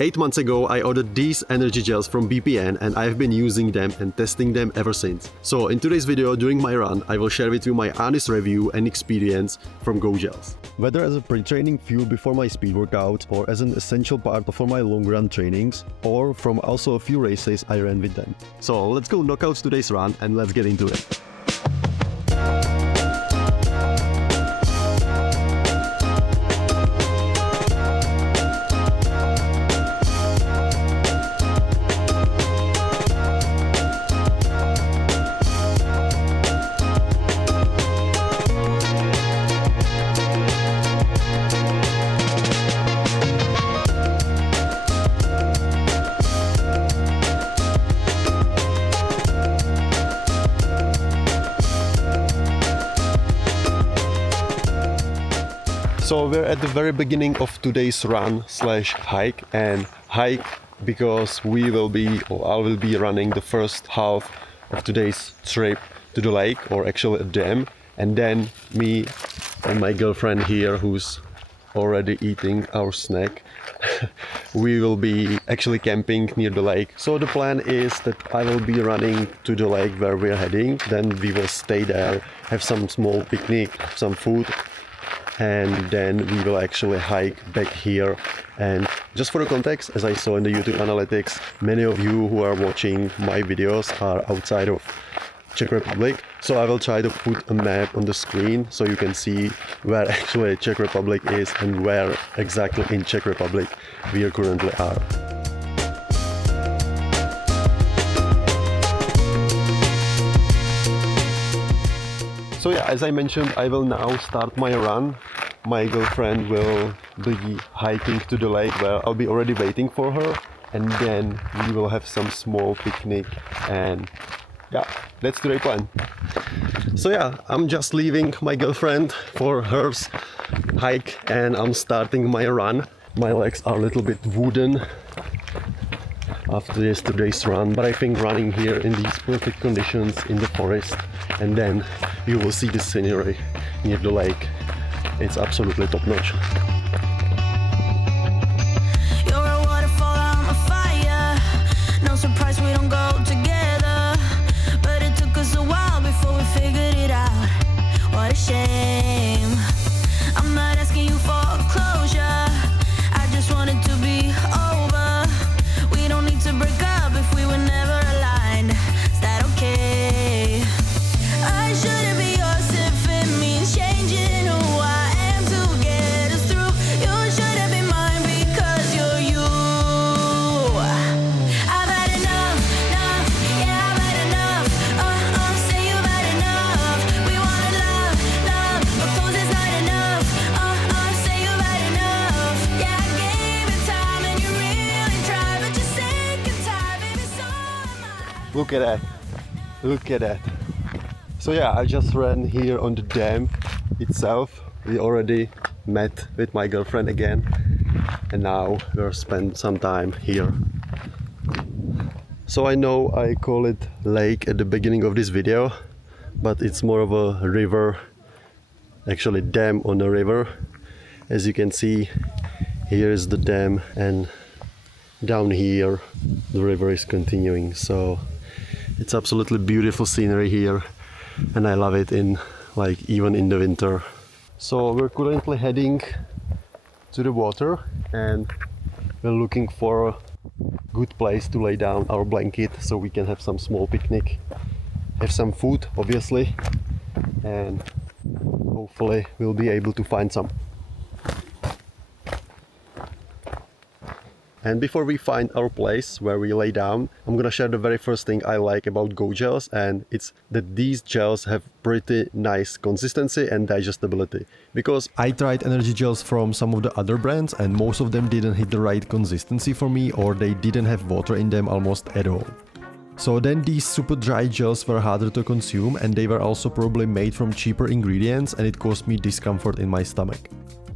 8 months ago, I ordered these energy gels from BPN and I've been using them and testing them ever since. So in today's video, during my run, I will share with you my honest review and experience from Go Gels. Whether as a pre-training fuel before my speed workout, or as an essential part for my long run trainings, or from also a few races I ran with them. So let's go knock out today's run and let's get into it. So we're at the very beginning of today's run slash hike, and hike because we will be, or I will be running the first half of today's trip to the lake, or actually a dam, and then me and my girlfriend here, who's already eating our snack, we will be actually camping near the lake. So the plan is that I will be running to the lake where we're heading, then we will stay there, have some small picnic, some food, and then we will actually hike back here. And just for the context, as I saw in the YouTube analytics, many of you who are watching my videos are outside of Czech Republic, so I will try to put a map on the screen so you can see where actually Czech Republic is and where exactly in Czech Republic we currently are. So yeah, as I mentioned, I will now start my run. My girlfriend will be hiking to the lake where I'll be already waiting for her, and then we will have some small picnic, and yeah, that's the plan. So yeah, I'm just leaving my girlfriend for her hike and I'm starting my run. My legs are a little bit wooden after yesterday's run, but I think running here in these perfect conditions in the forest, and then you will see the scenery near the lake, it's absolutely top notch. You're a waterfall, I'm a fire. No surprise we don't go together, but it took us a while before we figured it out. What a shame. I'm not asking you for closure, I just want it to be over. We don't need to break up if we were never aligned. Is that okay? I shouldn't be yours if it means changing who I am to get us through. You shouldn't be mine because you're you. I've had enough, enough, yeah, I've had enough. Say you've had enough. We wanted love, love, but close is not enough. Say you've had enough. Yeah, I gave it time and you really tried, but you're sick and tired, baby, so am I. Look at that, look at that. So yeah, I just ran here on the dam itself. We already met with my girlfriend again, and now we'll spend some time here. So I know I call it lake at the beginning of this video, but it's more of a river, actually dam on a river. As you can see, here is the dam, and down here the river is continuing. So it's absolutely beautiful scenery here, and I love it in even in the winter. So we're currently heading to the water, and we're looking for a good place to lay down our blanket so we can have some small picnic, have some food obviously, and hopefully we'll be able to find some. And before we find our place where we lay down, I'm gonna share the very first thing I like about Go Gels, and it's that these gels have pretty nice consistency and digestibility. Because I tried energy gels from some of the other brands and most of them didn't hit the right consistency for me, or they didn't have water in them almost at all. So then these super dry gels were harder to consume, and they were also probably made from cheaper ingredients, and it caused me discomfort in my stomach.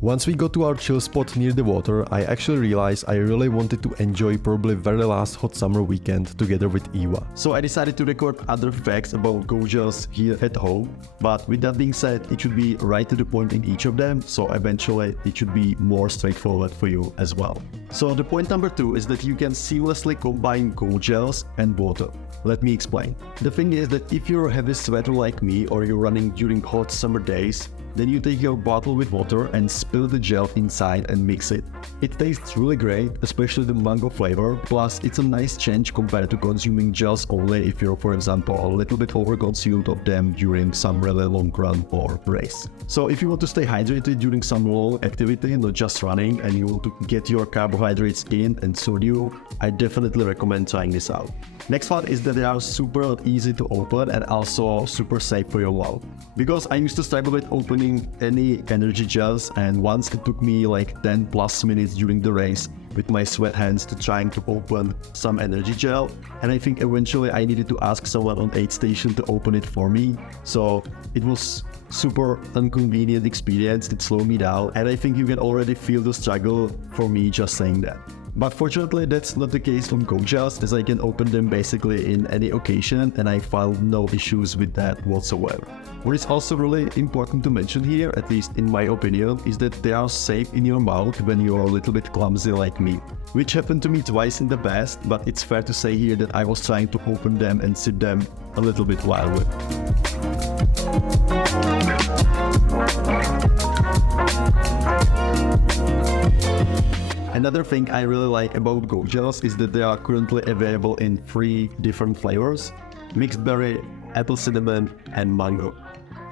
Once we got to our chill spot near the water, I actually realized I really wanted to enjoy probably very last hot summer weekend together with Eva. So I decided to record other facts about Go Gels here at home, but with that being said, it should be right to the point in each of them, so eventually it should be more straightforward for you as well. So the point number 2 is that you can seamlessly combine Go Gels and water. Let me explain. The thing is that if you're a heavy sweater like me or you're running during hot summer days, then you take your bottle with water and spill the gel inside and mix it. It tastes really great, especially the mango flavor, plus it's a nice change compared to consuming gels only if you're, for example, a little bit overconsumed of them during some really long run or race. So if you want to stay hydrated during some long activity, not just running, and you want to get your carbohydrates in and sodium, I definitely recommend trying this out. Next one is that they are super easy to open and also super safe for your mouth. Because I used to struggle with opening any energy gels, and once it took me like 10 plus minutes during the race with my sweat hands to trying to open some energy gel, and I think eventually I needed to ask someone on aid station to open it for me. So it was super inconvenient experience. It slowed me down, and I think you can already feel the struggle for me just saying that. But fortunately, that's not the case on Go Gels, as I can open them basically in any occasion, and I found no issues with that whatsoever. What is also really important to mention here, at least in my opinion, is that they are safe in your mouth when you're a little bit clumsy like me. Which happened to me twice in the past, but it's fair to say here that I was trying to open them and sip them a little bit wildly. Another thing I really like about Go Gels is that they are currently available in 3 different flavors: mixed berry, apple cinnamon, and mango.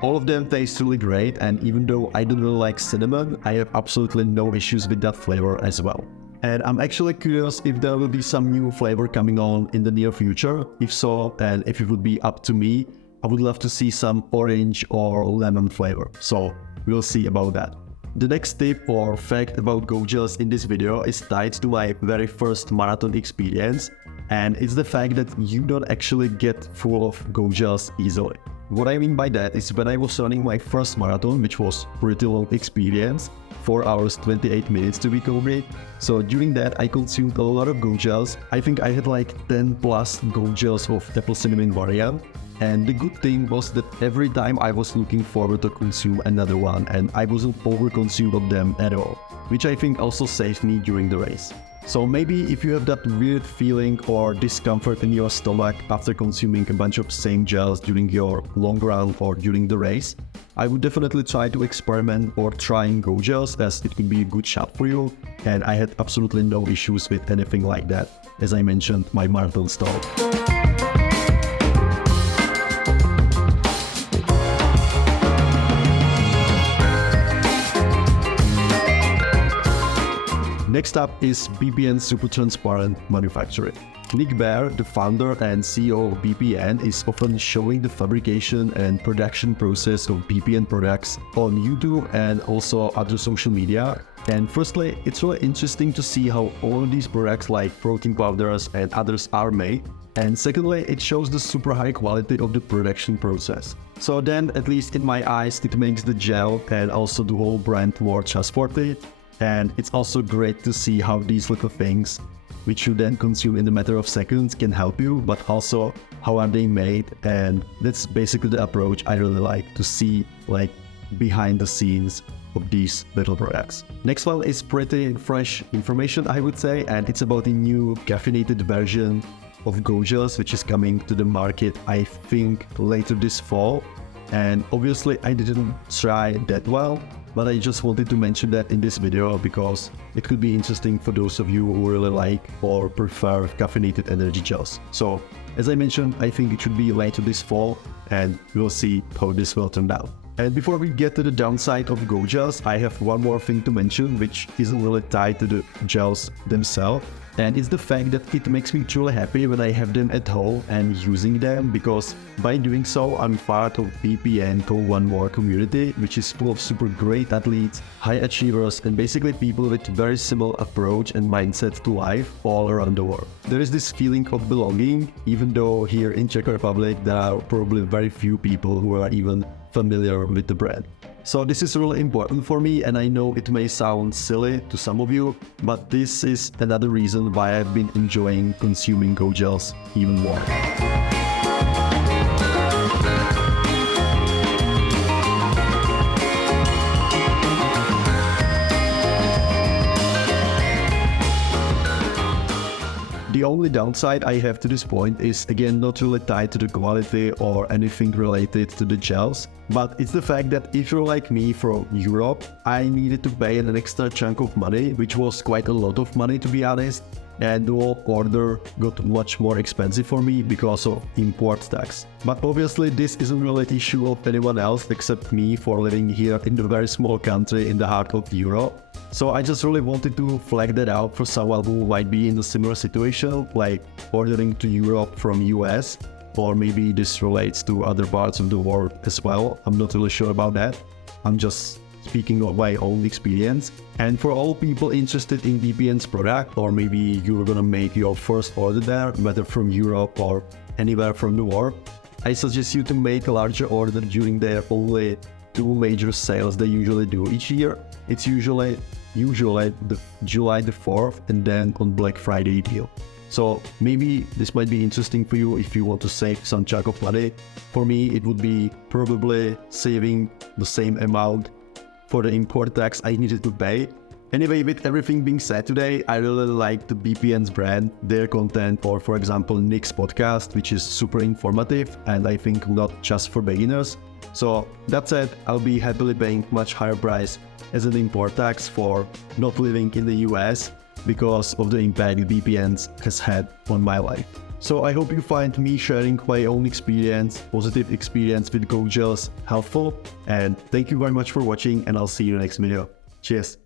All of them taste really great, and even though I don't really like cinnamon, I have absolutely no issues with that flavor as well. And I'm actually curious if there will be some new flavor coming on in the near future. If so, and if it would be up to me, I would love to see some orange or lemon flavor. So we'll see about that. The next tip or fact about Go Gels in this video is tied to my very first marathon experience, and it's the fact that you don't actually get full of Go Gels easily. What I mean by that is when I was running my first marathon, which was pretty long experience, 4 hours 28 minutes to be concrete. So during that I consumed a lot of Go Gels. I think I had like 10 plus Go Gels of apple cinnamon variant. And the good thing was that every time I was looking forward to consume another one, and I wasn't overconsumed of them at all, which I think also saved me during the race. So maybe if you have that weird feeling or discomfort in your stomach after consuming a bunch of same gels during your long run or during the race, I would definitely try to experiment or trying Go Gels, as it could be a good shot for you. And I had absolutely no issues with anything like that. As I mentioned, my marathon stall. Next up is BPN Super Transparent Manufacturing. Nick Bear, the founder and CEO of BPN, is often showing the fabrication and production process of BPN products on YouTube and also other social media. And firstly, it's really interesting to see how all of these products like protein powders and others are made. And secondly, it shows the super high quality of the production process. So then, at least in my eyes, it makes the gel and also the whole brand more trustworthy. And it's also great to see how these little things, which you then consume in a matter of seconds, can help you, but also how are they made. And that's basically the approach I really like to see, like behind the scenes of these little products. Next one is pretty fresh information, I would say, and it's about the new caffeinated version of Go Gels, which is coming to the market, I think, later this fall. And obviously I didn't try that well, but I just wanted to mention that in this video because it could be interesting for those of you who really like or prefer caffeinated energy gels. So as I mentioned, I think it should be later this fall, and we'll see how this will turn out. And before we get to the downside of Go Gels, I have one more thing to mention, which isn't really tied to the gels themselves. And it's the fact that it makes me truly happy when I have them at home and using them, because by doing so, I'm part of BPN GO One More community, which is full of super great athletes, high achievers, and basically people with very similar approach and mindset to life all around the world. There is this feeling of belonging, even though here in Czech Republic, there are probably very few people who are even familiar with the brand. So this is really important for me, and I know it may sound silly to some of you, but this is another reason why I've been enjoying consuming Go Gels even more. The only downside I have to this point is again not really tied to the quality or anything related to the gels, but it's the fact that if you're like me from Europe, I needed to pay an extra chunk of money, which was quite a lot of money to be honest, and the whole order got much more expensive for me because of import tax. But obviously this isn't really an issue of anyone else except me for living here in a very small country in the heart of Europe. So I just really wanted to flag that out for someone who might be in a similar situation, like ordering to Europe from US, or maybe this relates to other parts of the world as well. I'm not really sure about that. I'm just speaking of my own experience. And for all people interested in BPN's product, or maybe you're gonna make your first order there, whether from Europe or anywhere from the world, I suggest you to make a larger order during their only 2 major sales they usually do each year. It's usually the July the 4th and then on Black Friday deal. So maybe this might be interesting for you if you want to save some chunk of money. For me, it would be probably saving the same amount for the import tax I needed to pay. Anyway, with everything being said today, I really like the BPN's brand, their content, or for example Nick's podcast, which is super informative and I think not just for beginners. So that said, I'll be happily paying much higher price as an import tax for not living in the US because of the impact BPNs has had on my life. So I hope you find me sharing my own experience, positive experience with Go Gels helpful, and thank you very much for watching, and I'll see you in the next video. Cheers!